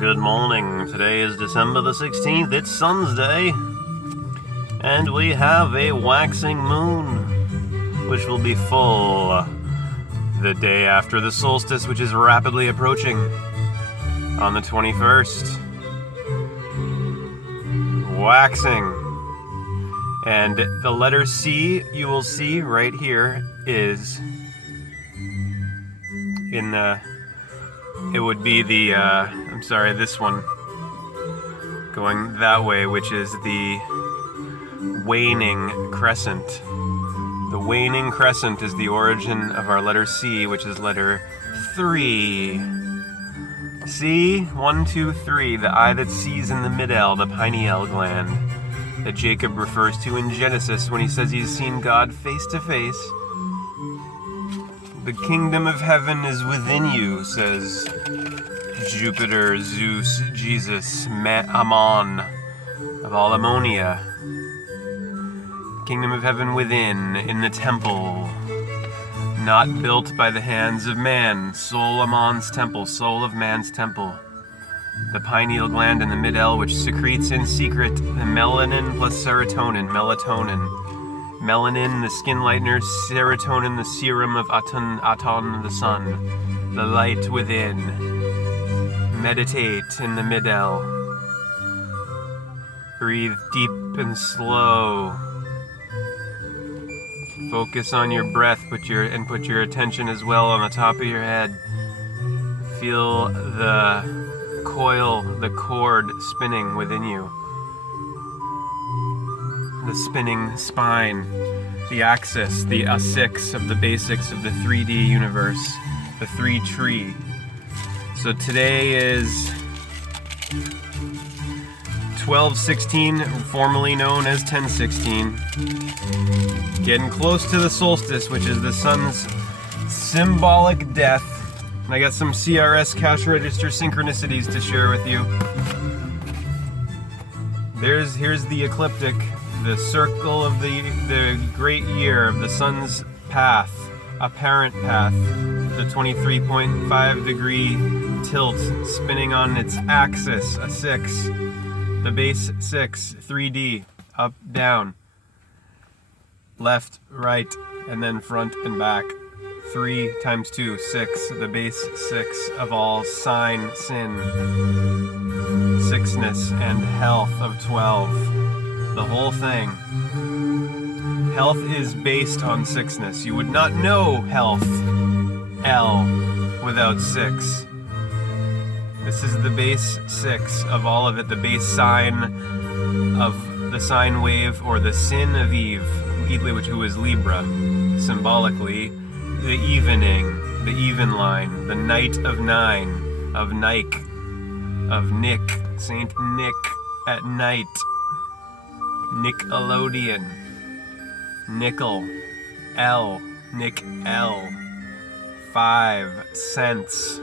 Good morning. Today is December the 16th. It's Sun's Day. And we have a waxing moon, which will be full the day after the solstice, which is rapidly approaching on the 21st. Waxing. And the letter C you will see right here is in the... It would be the, this one going that way, which is the waning crescent. The waning crescent is the origin of our letter C, which is letter 3. C, 1, 2, 3, the eye that sees in the mid-L, the pineal gland, that Jacob refers to in Genesis when he says he's seen God face to face. The kingdom of heaven is within you, says Jupiter, Zeus, Jesus, Ammon of all Ammonia. Kingdom of heaven within, in the temple, not built by the hands of man. Soul Ammon's temple, soul of man's temple. The pineal gland in the mid-L, which secretes in secret the melanin plus serotonin, melatonin. Melanin, the skin lightener, serotonin, the serum of Aton, the sun, the light within. Meditate in the mid-L. Breathe deep and slow. Focus on your breath, put your attention as well on the top of your head. Feel the coil, the cord spinning within you. The spinning spine, the axis, the A6 of the basics of the 3D universe, the 3 tree. So today is 12/16, formerly known as 10/16. Getting close to the solstice, which is the sun's symbolic death. And I got some CRS cash register synchronicities to share with you. Here's the ecliptic. The circle of the great year of the sun's path, apparent path, the 23.5 degree tilt spinning on its axis, a 6, the base 6, 3D, up, down, left, right, and then front and back. 3 times 2, 6, the base 6 of all sign, sin, sickness, and health of 12. The whole thing. Health is based on 6ness. You would not know health, L, without 6. This is the base 6 of all of it, the base sign of the sine wave, or the sin of Eve, who is Libra, symbolically, the evening, the even line, the night of 9, of Nike, of Nick, Saint Nick at night. Nickelodeon, nickel, L, Nick L, 5 cents,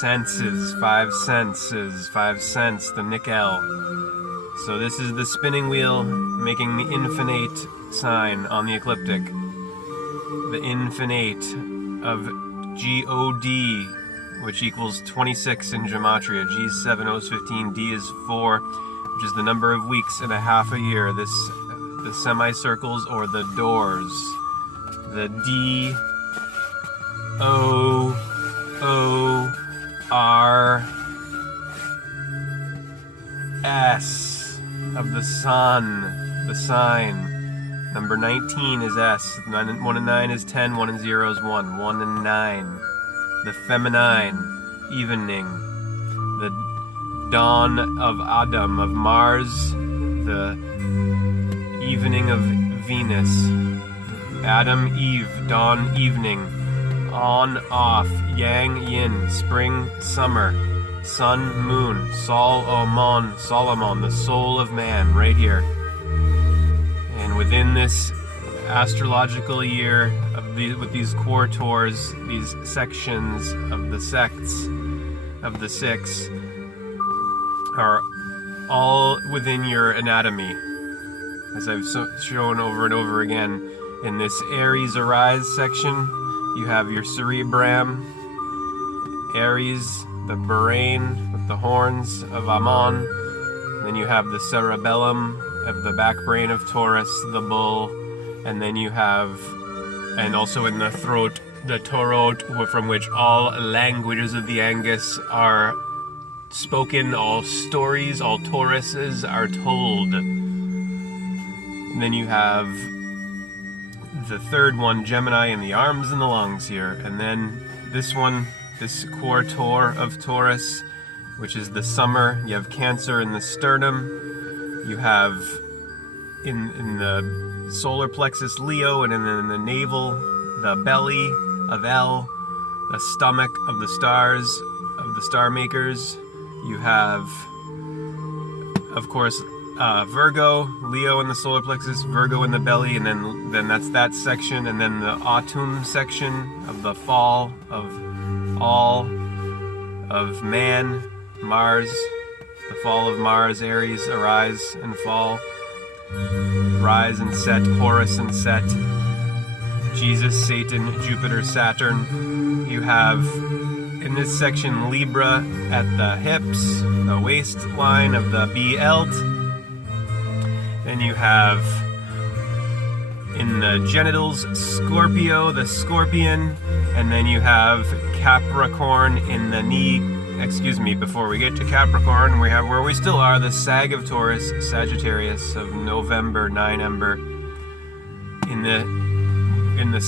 senses, 5 senses, 5 cents, the Nick L. So this is the spinning wheel making the infinite sign on the ecliptic. The infinite of God, which equals 26 in gematria. G is 7, O is 15, D is 4. Which is the number of weeks and a half a year. The semicircles or the doors. The D, O, R, S of the sun, the sign. Number 19 is S. 1 and 9 is 10. 1 and 0 is 1. 1 and 9. The feminine, evening. The dawn of Adam, of Mars, the evening of Venus. Adam, Eve, dawn, evening. On, off, yang, yin, spring, summer, sun, moon, Solomon, the soul of man, right here. And within this astrological year, with these quartors, these sections of the sects of the 6, are all within your anatomy, as I've shown over and over again. In this Aries Arise section, you have your cerebrum, Aries, the brain with the horns of Ammon. Then you have the cerebellum of the back brain of Taurus, the bull. And then you have, and also in the throat, the Torot, from which all languages of the Angus are spoken, all stories, all Tauruses are told. And then you have the third one, Gemini, in the arms and the lungs here. And then this one, this Quartor of Taurus, which is the summer. You have Cancer in the sternum. You have in the solar plexus Leo, and then in the navel, the belly of El, the stomach of the stars, of the star makers. You have, of course, Virgo, Leo in the solar plexus, Virgo in the belly, and then that's that section, and then the autumn section of the fall of all of man, Mars, the fall of Mars, Aries, arise and fall, rise and set, Horus and Set, Jesus, Satan, Jupiter, Saturn. You have in this section Libra at the hips, the waistline of the Belt. Then you have in the genitals Scorpio, the scorpion, and then you have Capricorn in the knee. Excuse me, before we get to Capricorn, we have where we still are, the Sag of Taurus, Sagittarius of November, 9-ember, in the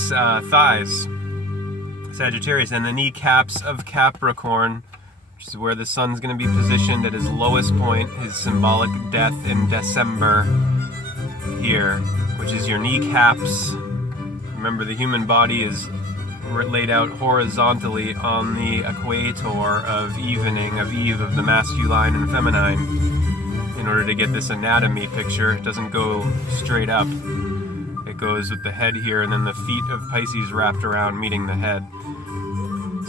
thighs, Sagittarius, and the kneecaps of Capricorn, which is where the sun's going to be positioned at his lowest point, his symbolic death in December here, which is your kneecaps. Remember, the human body is laid out horizontally on the equator of evening, of Eve, of the masculine and feminine, in order to get this anatomy picture. It doesn't go straight up. It goes with the head here, and then the feet of Pisces wrapped around, meeting the head.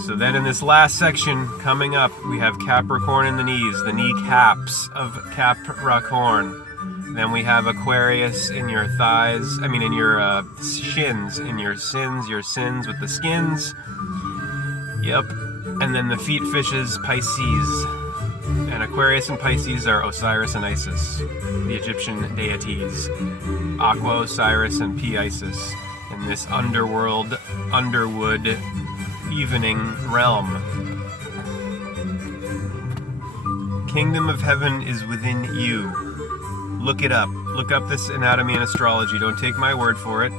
So then in this last section, coming up, we have Capricorn in the knees, the kneecaps of Capricorn. Then we have Aquarius in your thighs, in your shins, in your sins with the skins. Yep. And then the feet fishes, Pisces. And Aquarius and Pisces are Osiris and Isis, the Egyptian deities. Aqua Osiris and P Isis in this underworld, underwood, evening realm. Kingdom of heaven is within you. Look it up. Look up this anatomy and astrology. Don't take my word for it.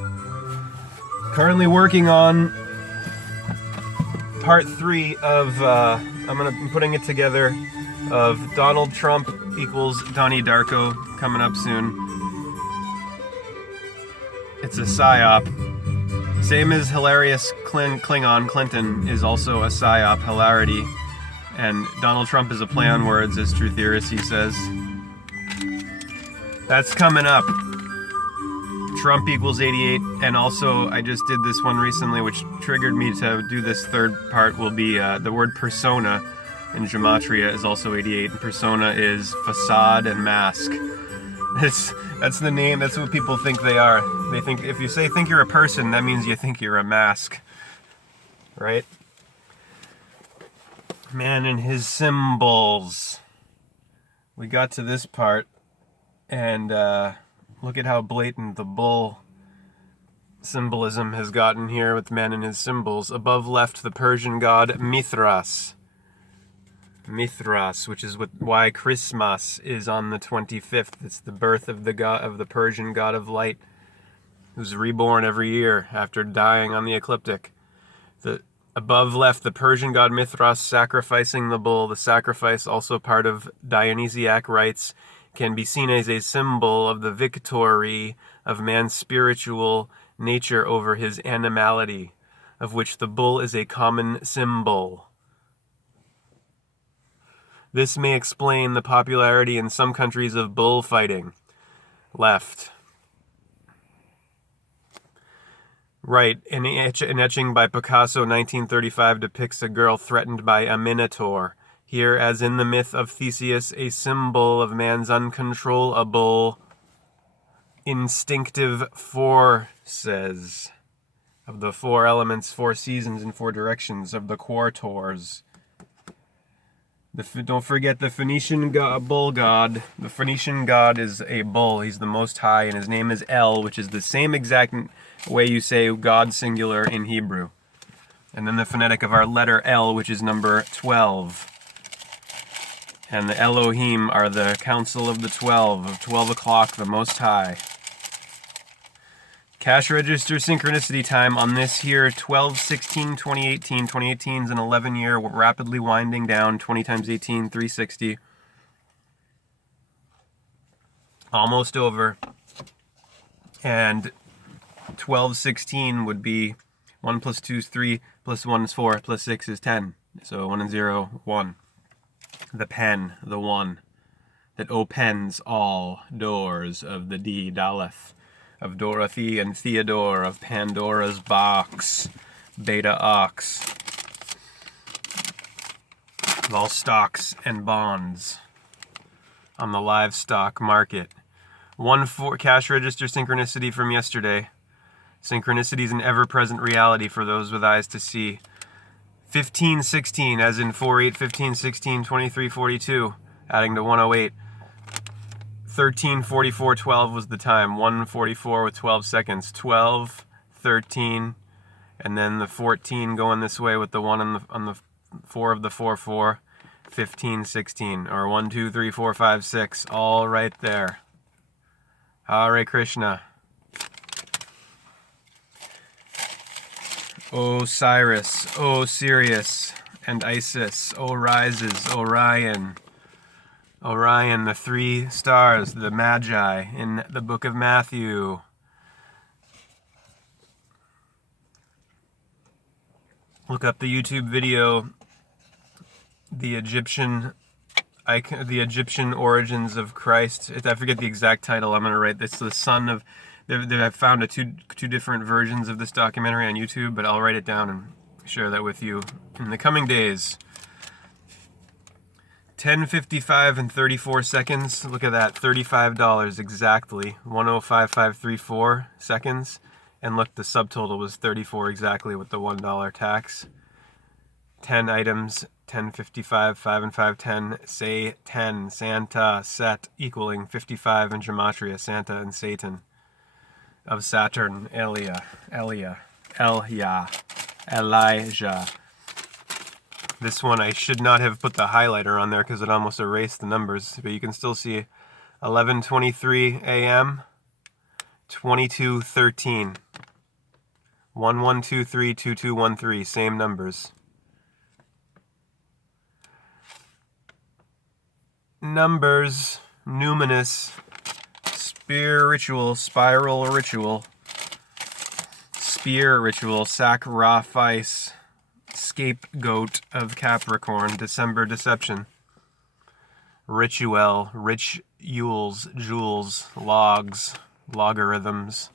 Currently working on part 3 of, I'm putting it together, of Donald Trump equals Donnie Darko, coming up soon. It's a psyop. Same as hilarious Klingon, Clinton is also a psyop, hilarity. And Donald Trump is a play on words, as True Theorist says. That's coming up. Trump equals 88, and also I just did this one recently, which triggered me to do this third part, will be the word persona in gematria is also 88, and persona is facade and mask. That's the name, that's what people think they are. They think, if you think you're a person, that means you think you're a mask. Right? Man and his symbols. We got to this part. And look at how blatant the bull symbolism has gotten here with man and his symbols. Above left, the Persian god Mithras. Mithras, which is why Christmas is on the 25th. It's the birth of the Persian god of light, who's reborn every year after dying on the ecliptic. Above left, the Persian god Mithras sacrificing the bull. The sacrifice, also part of Dionysiac rites, can be seen as a symbol of the victory of man's spiritual nature over his animality, of which the bull is a common symbol. This may explain the popularity in some countries of bullfighting. Left. Right, an etching by Picasso, 1935, depicts a girl threatened by a minotaur. Here, as in the myth of Theseus, a symbol of man's uncontrollable, instinctive forces, of the 4 elements, 4 seasons, and 4 directions of the quartors. Don't forget the Phoenician bull god. The Phoenician god is a bull. He's the Most High, and his name is El, which is the same exact way you say God singular in Hebrew. And then the phonetic of our letter L, which is number 12. And the Elohim are the council of the 12, of 12 o'clock, the Most High. Cash register synchronicity time on this here 12/16/2018. 2018 is an 11-year, rapidly winding down. 20 times 18, 360. Almost over. And 12/16 would be 1 plus 2 is 3, plus 1 is 4, plus 6 is 10. So 1 and 0, 1. The pen, the one that opens all doors of the Daleth, of Dorothy and Theodore, of Pandora's box, Beta Ox, of all stocks and bonds on the livestock market. 1-4 cash register synchronicity from yesterday. Synchronicity is an ever-present reality for those with eyes to see. 15/16, as in 4/8, 15/16, 23/42, adding to 108. 13:44:12 was the time. 1:44 with 12 seconds. 12, 13, and then the 14 going this way with the 1 on the 4 of the 4/4. 15/16, or 1, 2, 3, 4, 5, 6, all right there. Hare Krishna. Osiris, Sirius, and Isis. Rises, Orion. Orion, the 3 stars, the Magi in the book of Matthew. Look up the YouTube video, the Egyptian origins of Christ. I forget the exact title. I'm going to write this. The son of. I've found two different versions of this documentary on YouTube, but I'll write it down and share that with you in the coming days. 10:55 and 34 seconds. Look at that, $35 exactly. 1:05,534 seconds. And look, the subtotal was 34 exactly with the $1 tax. 10 items, 10:55, 5 and 5, 10. Say 10, Santa, Set, equaling 55 in Gematria, Santa and Satan. Of Saturn, Elijah. This one I should not have put the highlighter on there because it almost erased the numbers, but you can still see 11:23 a.m., 22:13, 1123, 2213, same numbers. Numbers, numinous, spiritual, spiral ritual, spear ritual, sacrifice, scapegoat of Capricorn, December deception, ritual, rituals, jewels, logs, logarithms,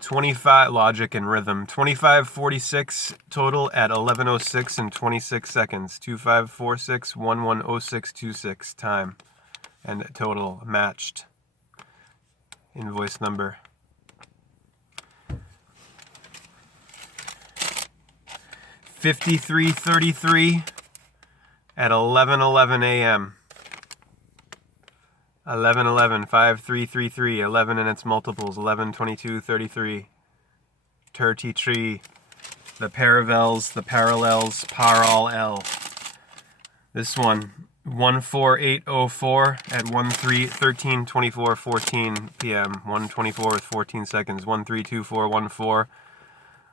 25, logic and rhythm, 2546 total at 11:06 and 26 seconds, 2546, 110626 time, and total matched. Invoice number. 5333 at 11:11 a.m. 11:11, 5333, 11 and its multiples, 11, 22, 33, 33, the parallels, parallel. This one, 14804 at 13:24, 14 p.m., 1:24 with 14 seconds, 132414,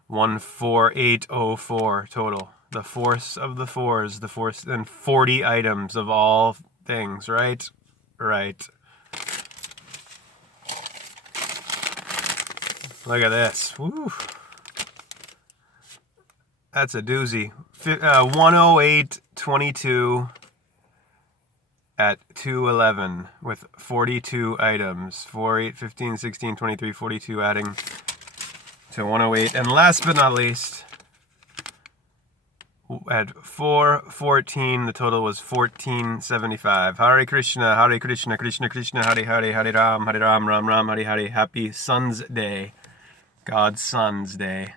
14804 total. The force of the fours, the force, and 40 items of all things, right? Right. Look at this. Woo. That's a doozy. 10822 at 2:11 with 42 items. 4, 8, 15, 16, 23, 42 adding to 108. And last but not least, at 4:14, the total was 1475. Hare Krishna, Krishna Krishna, Hare Hare, Hare Ram, Ram Ram, Hare Hare. Happy Son's Day, God's Son's Day.